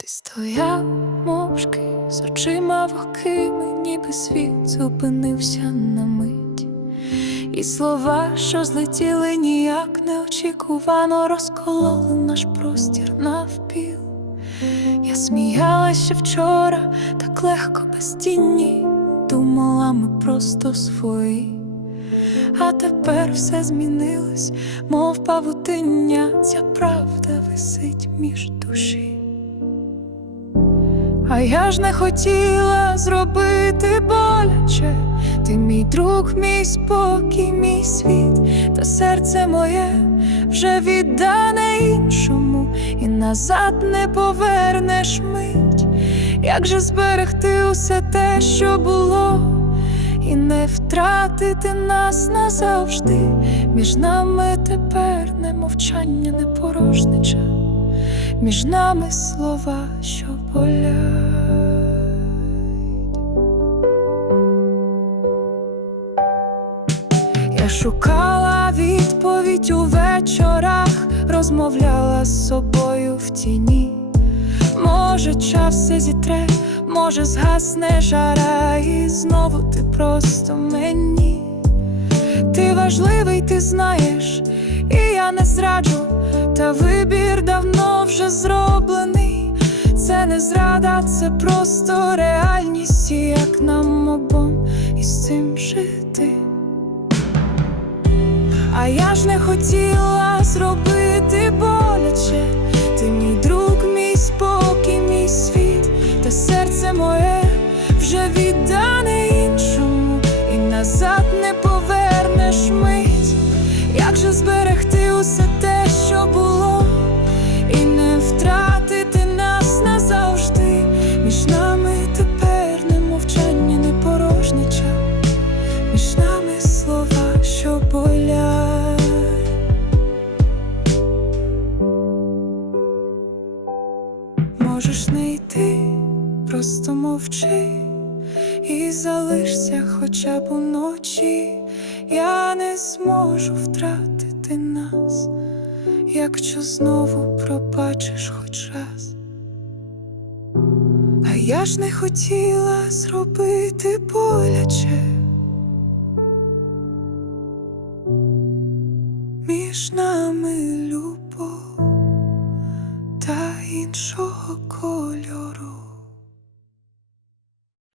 Ти стояв мовчки з очима вогкими, ніби світ зупинився на мить. І слова, що злетіли ніяк неочікувано, розкололи наш простір навпіл. Я сміялася вчора, так легко без тіні, думала, ми просто свої. А тепер все змінилось, мов павутиння, ця правда висить між душі. А я ж не хотіла зробити боляче, ти мій друг, мій спокій, мій світ, та серце моє вже віддане іншому, і назад не повернеш мить. Як же зберегти усе те, що було, і не втратити нас назавжди, між нами тепер не мовчання, не порожнича між нами слова, що болять. Я шукала відповідь у вечорах, розмовляла з собою в тіні. Може, час все зітре, може, згасне жара, і знову ти просто мені. Ти важливий, ти знаєш, і я не зраджу, та вибір давно вже зроблений. Це не зрада, це просто реальність, і як нам обом із цим жити. А я ж не хотіла зробити Можеш не йти, просто мовчи і залишся хоча б уночі. Я не зможу втратити нас, якщо знову пробачиш хоч раз. А я ж не хотіла зробити боляче. Між нами любов та іншого кольору.